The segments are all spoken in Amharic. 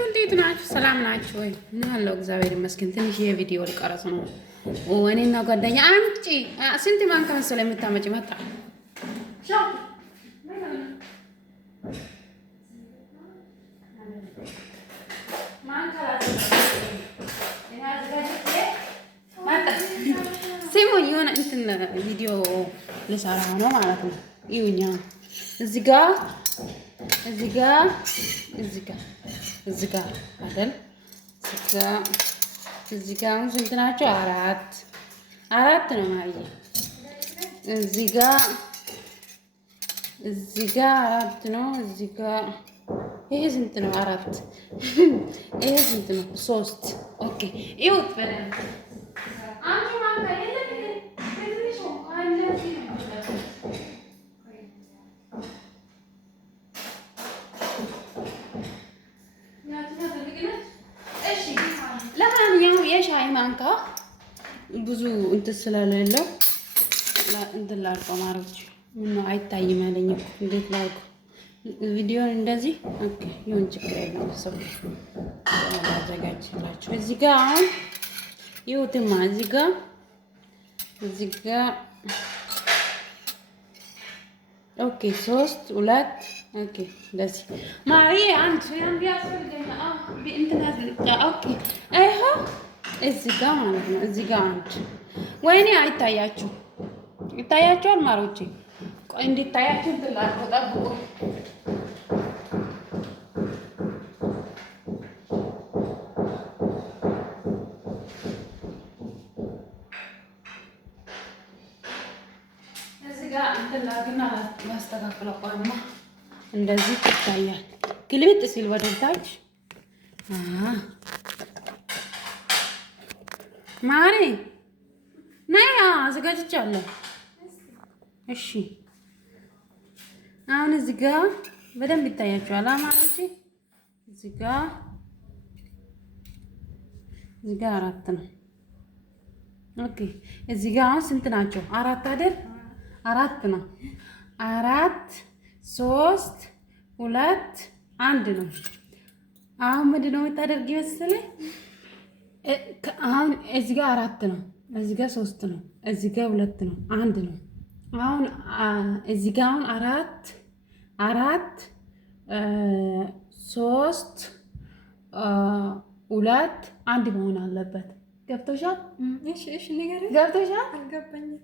ናችሁ? እንዴት ናችሁ? ሰላም ናችሁ ወይ? ምን አለው? እግዚአብሔር ይመስገን። ትንሽ የቪዲዮ ልቀረጽ ነው። እኔና ጓደኛ አምጪ ስንት ማንካ መሰለኝ የምታመጪ መጣ ሲሙ የሆነ እንትን ቪዲዮ ልሰራ ነው ማለት ነው። ይሁኛ እዚህ ጋር አይደል? እዚህ ጋር አሁን ስንት ናቸው? አራት ነው ማለት እዚህ ጋር አራት ነው። እዚህ ጋር ይሄ ስንት ነው? አራት ይሄ ስንት ነው? 3 ኦኬ። ይሁት በደንብ ለማንኛውም የሻይ ማንካ ብዙ እንትን ስለሌለው እንትን ላድርገው ማረች። ምነው አይታይም አለኝ እኮ እንዴት ላድርገው ቪዲዮን እንደዚህ። ኦኬ ይሁን ችግር የለውም። ሰው አዘጋጅላችሁ እዚህ ጋር አሁን ይሁትማ እዚህ ጋር ኦኬ 3 2 ኦኬ እንደዚህ ማሪ አንድ ያስፈልገኛል። እንትና ኦኬ አይሆ እዚህ ጋር ማለት ነው። እዚህ ጋር አንድ ወይኔ ይታያችኋል ማሮቼ። ቆይ እንዲታያችሁ ትላልቆ ጠብቁ። እዚህ ጋር እንትላግና ማስተካከለው ቆይማ እንደዚህ ይታያል። ግልብጥ ሲል ወደ ታች ማሪ ነይ አዘጋጅቻለሁ። እሺ አሁን እዚህ ጋር በደንብ ይታያችኋል አማራጭ። እዚህ ጋር አራት ነው። ኦኬ እዚህ ጋር አሁን ስንት ናቸው? አራት አይደል? አራት ነው። 4 3 2 1 ነው። አሁን ምንድን ነው የምታደርጊ መሰለኝ? አሁን እዚህ ጋር 4 ነው። እዚህ ጋር 3 ነው። እዚህ ጋር 2 ነው። 1 ነው። አሁን እዚህ ጋር አሁን 4 3 2 1 መሆን አለበት። ገብቶሻል? እሺ ነገር ገብቶሻል? አልገባኝም።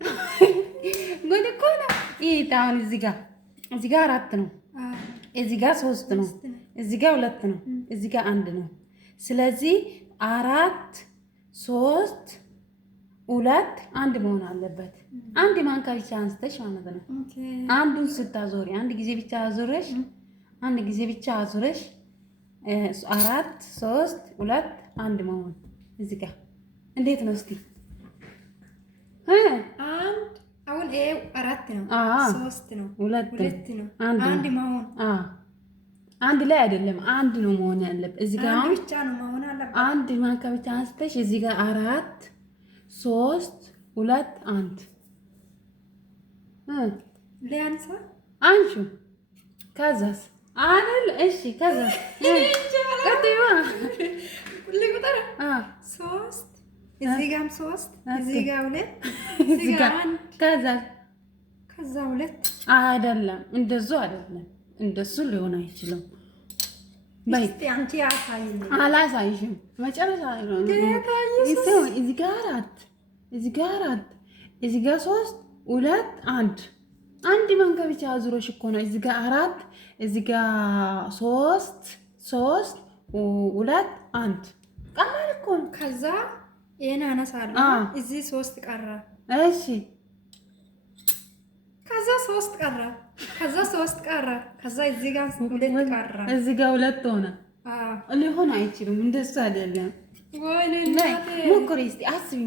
ጉድ እኮ ነው። ይሄ አሁን እዚህ ጋር 4 ነው። እዚህ ጋር 3 ነው። እዚህ ጋር 2 ነው። እዚህ ጋር 1 ነው። ስለዚህ 4 3 2 1 መሆን አለበት። አንድ ማንካ ብቻ አንስተሽ ማለት ነው። አንዱን ስታዞሪ አንድ ጊዜ ብቻ አዞረሽ 4 3 2 1 መሆን እዚህ ጋር እንዴት ነው እስቲ? አሁን ይሄ 4 ነው። 3 ነው። 2 ነው። 1 መሆን አንድ ላይ አይደለም፣ 1 ነው መሆን ያለበት። እዚህ ጋር አንድ ብቻ ነው መሆን አለበት። አንድ ማንካ ብቻ አንስተሽ እዚህ ጋር 4 3 2 1 ሊያንሳ አንቺ ከዛስ አይደል? እሺ ከዛስ ቀጥይዋ ለቁጥር 3 እዚህ ጋርም 3 እዚህ ጋር 2 እዚህ ጋር 1 ከዛ 2 አይደለም። እንደሱ አይደለም። እንደሱ ሊሆን አይችልም። በይት አንቺ አሳይኝ። አላሳይሽም። መጨረሻ ነው። እዚህ ጋር 4 እዚህ ጋር 3 2 1 አንድ መንካ ብቻ አዙሮሽ እኮ ነው። እዚህ ጋር 4 እዚህ ጋር 3 2 1 ቀላል እኮ ነው። ከዛ ይሄን አነሳለሁ። እዚህ 3 ቀረ። እሺ ከዛ 3 ቀረ። ከዛ እዚህ ጋር 2 ቀረ። እዚህ ጋር 2 ሆነ። ሊሆን አይችልም። እንደሱ አይደለም። ወይኔ ሞክሪ እስቲ። አስቢ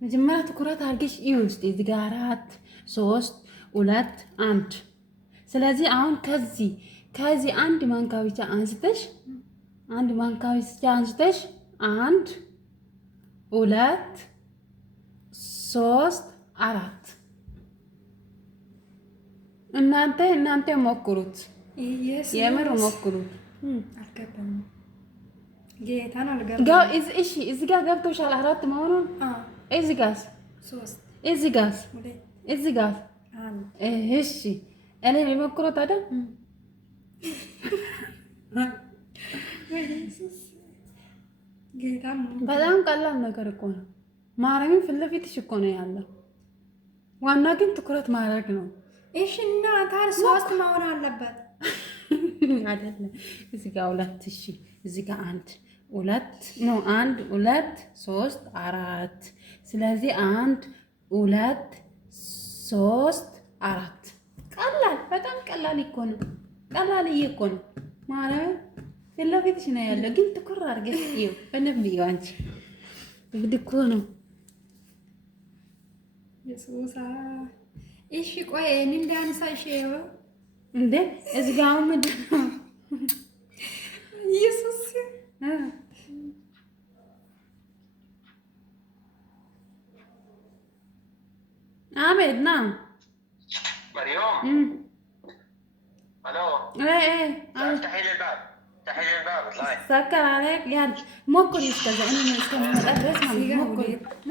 መጀመሪያ ትኩረት አድርገሽ እዩ እስቲ። እዚህ ጋር 4 3 2 1 ስለዚህ አሁን ከዚህ አንድ ማንካ ብቻ አንስተሽ 1 2 3 4 እናንተ ሞክሩት። የምር ሞክሩት። አልገባኝም። ጌታን አልገባኝም። እሺ እዚህ ጋር ገብቶሻል አራት መሆኑን። እዚህ ጋርስ ሶስት፣ እዚህ ጋርስ እዚህ ጋር እሺ እኔ ሞክሮት አይደል? በጣም ቀላል ነገር እኮ ነው። ማረሚን ፊት ለፊትሽ እኮ ነው ያለው። ዋና ግን ትኩረት ማድረግ ነው። እሺ እና ታዲያ ሶስት መሆን አለበት አይደለም? እዚህ ጋር ሁለት። እሺ እዚህ ጋር አንድ ሁለት ነው። አንድ ሁለት ሶስት አራት። ስለዚህ አንድ ሁለት ሶስት አራት። ቀላል፣ በጣም ቀላል እኮ ነው። ቀላል እኮ ነው። ማረሚን ፊት ለፊትሽ ነው ያለው። ግን ትኩረት አድርገሽ ይው በደንብ ይው። አንቺ እንግዲህ እኮ ነው ኢየሱስ። እሺ ቆይ እኔ እንዳንሳ። እሺ እንዴ እዚህ ጋር ምንድን ነው? ኢየሱስ አቤት ና مريم الو ايه افتحي لي الباب، افتحي لي الباب اطلعي. سكر عليك يعني موكل يستاذ انا مستني الادرس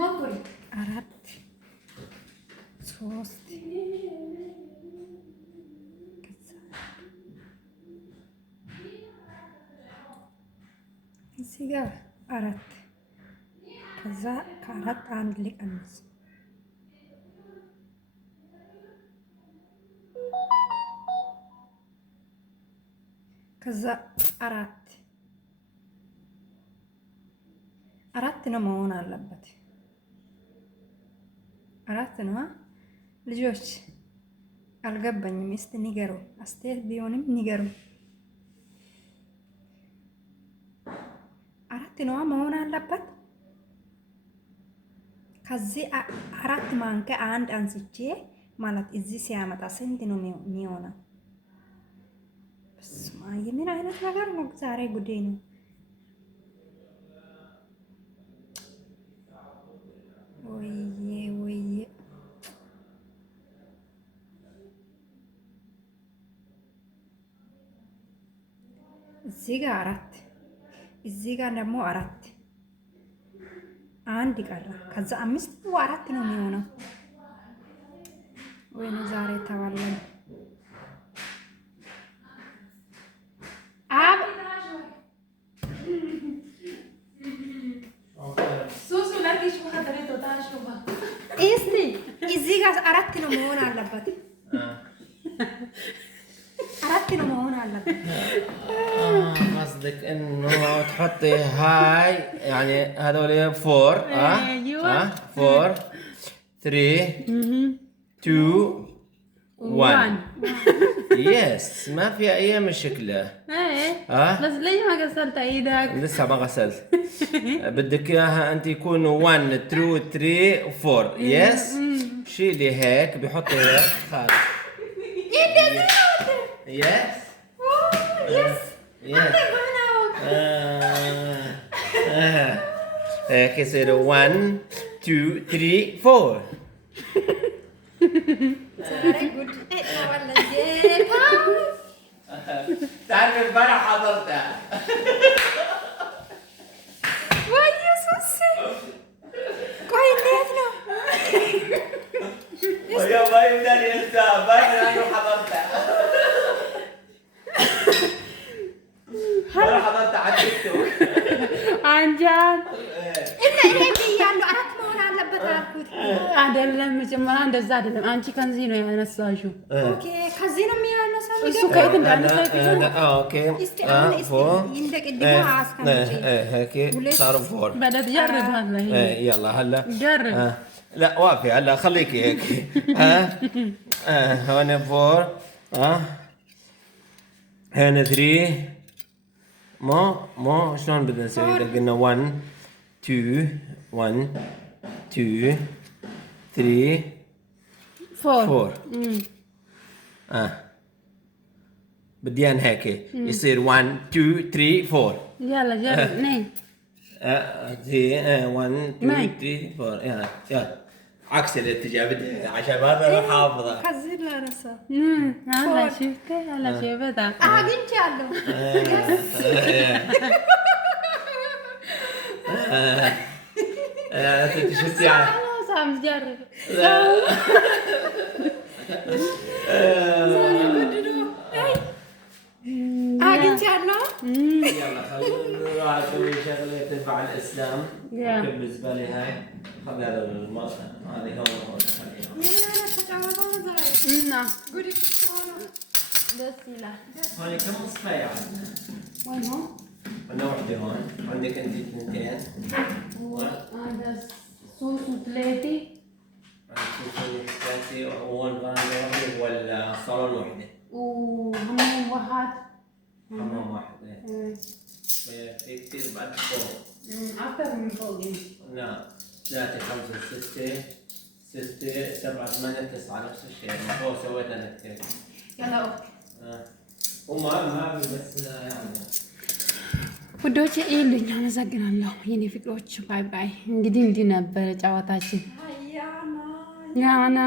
موكل አራት ሶስት እዚህ ጋር አራት ከዛ ከአራት አንድ ሊቀንስ ከዛ አራት ነው መሆን አለበት። አራት ነው ልጆች። አልገባኝም። እስቲ ንገሩ፣ አስተያየት ቢሆንም ንገሩ። አራት ነው መሆን አለበት። ከዚህ አራት ማንከ አንድ አንስቼ ማለት እዚህ ሲያመጣ ስንት ነው የሚሆነው? በስመ አብ የምን አይነት ነገር ነው ዛሬ? ጉዴ ነው። ወይዬ ወይዬ እዚህ ጋር አራት፣ እዚህ ጋር ደግሞ አራት፣ አንድ ቀረ። ከዛ አምስት አራት ነው የሚሆነው። ወይኔ ዛሬ ተባለን። እስቲ እዚህ ጋር አራት ነው መሆን አለበት። አራት ነው መሆን አለበት። قصدك انه تحطي هاي يعني هذول 4 4 3 2 1 يس ما في اي مشكله. بس ليه ما غسلت ايدك؟ لسه ما غسلت. بدك اياها انت يكون 1 2 3 4 يس. شيلي هيك بحطي هيك خلاص. يس يس يس هيك يصير 1 2 3 4. تعرف البارح حضرتها. ويسوس كويس نيتنا ويا باي بداني انسى باي انا حضرتها. انا حضرتها على التيك توك عن جد. إلا ያለው አራት መሆን አለበት አልኩት። አይደለም መጀመሪያ እንደዛ አይደለም። አንቺ ከዚህ ነው ያነሳሽው። ኦኬ ከዚህ ነው የሚያነሳው። እሱ ከየት እንዳነሳሽ ኦኬ እንደቅድሙ አስቀምጪ። هيك صار 4. بدها تجرب هلا هي. يلا هلا جرب. لا وافي هلا خليكي هيك. هون 4 هون 3 مو شلون بدنا نسوي؟ قلنا 1 2 1 2 3 4 بدي اياها هيك يصير 1 2 3 4. يلا جرب ني. هي 1 2 3 4 يلا عكس الاتجاه عشان ما اروح حافظه. خزين لا نسى. هلا شفتي هلا شفتها. قنت يالله. انت شفتي يعني؟ خلاص عم تجرب. قنت يالله. يلا خلينا نروح نسوي شغله تنفع الاسلام. بالنسبه لي هاي خلي هذا هذه هون نعم. بس لا. هاي كم صفاية عندنا؟ وين هون؟ عندنا وحدة هون، عندك انت اثنتين. هذا صوص وثلاثة. ثلاثة وهون واحدة والصالون وحدة. وحمام واحد. حمام واحد ايه. في كثير بعد فوق. أكثر من فوق. نعم 3 5 6 7 8 9 نفس الشيء. من فوق سويت انا كثير. يلا أختي. وما بس يعني ውዶቼ ይልኝ አመሰግናለሁ የኔ ፍቅሮች ባይ ባይ። እንግዲህ እንዲህ ነበረ ጨዋታችን ያና